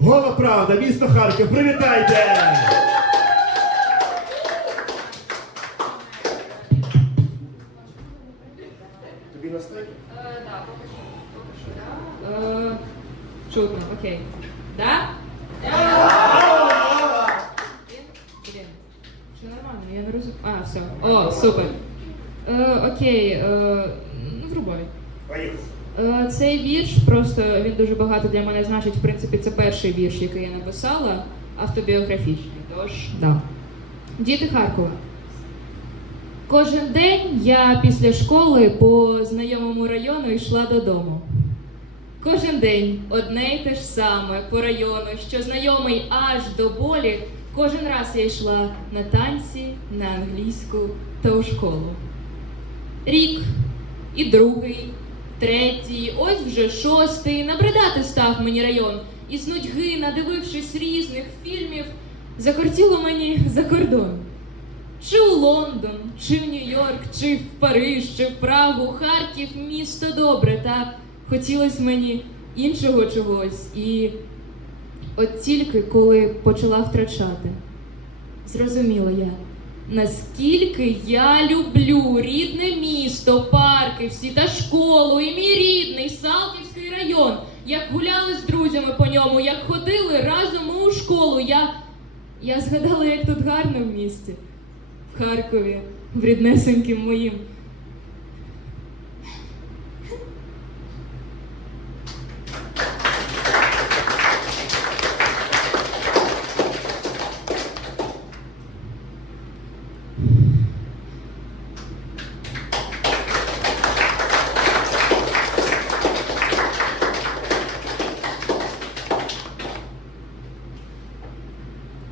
Гола правда, місто Харків, привітайте! Тобі на стейк? Е, да, поки що. Що. Е, Чутно, окей. Да? Блін, блін. Все нормально, я не розумію. А, все. О, супер. Е, окей, е, ну врубай. Поїхали. Е, Цей вірш просто він дуже багато для мене значить. В принципі, це перший вірш, який я написала, автобіографічний. Тож, да. Діти Харкова. Кожен день я після школи по знайомому району йшла додому. Кожен день одне й те ж саме по району, що знайомий аж до болі. Кожен раз я йшла на танці, на англійську та у школу. Рік і другий, третій, ось вже шостий. Набридати став мені район. І з нудьги, надивившись різних фільмів, захотіло мені за кордон. Чи у Лондон, чи в Нью-Йорк, чи в Париж, чи в Прагу, Харків місто добре, та хотілося мені іншого чогось. І от тільки коли почала втрачати, зрозуміла я, наскільки я люблю рідне місто, парки всі та школу, і мій рідний Салтівський район. Як гуляли з друзями по ньому, як ходили разом у школу. Я, я згадала, як тут гарно в місті в Харкові, в ріднесеньким моїм.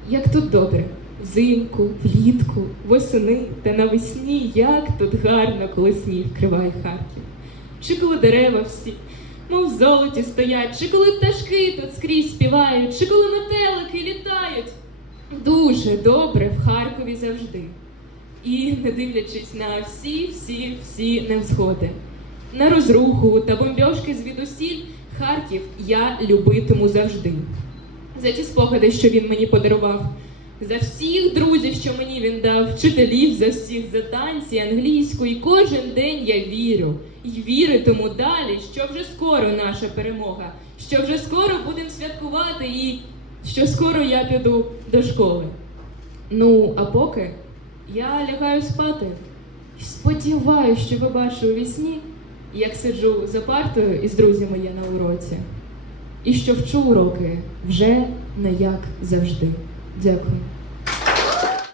Як тут добре, взимку, влітку, восени та навесні, як тут гарно, коли сніг вкриває Харків. Чи коли дерева всі, мов в золоті стоять, чи коли пташки тут скрізь співають, чи коли метелики літають. Дуже добре в Харкові завжди. І не дивлячись на всі, всі, всі невзгоди, на розруху та бомбьошки звідусіль, Харків я любитиму завжди. За ті спогади, що він мені подарував, за всіх друзів, що мені він дав, вчителів за всіх, за танці, англійську. І кожен день я вірю. І віритиму далі, що вже скоро наша перемога, що вже скоро будемо святкувати і що скоро я піду до школи. Ну, а поки я лягаю спати. І Сподіваюсь, що побачу у вісні, як сиджу за партою із друзями я на уроці і що вчу уроки вже не як завжди. Дякую.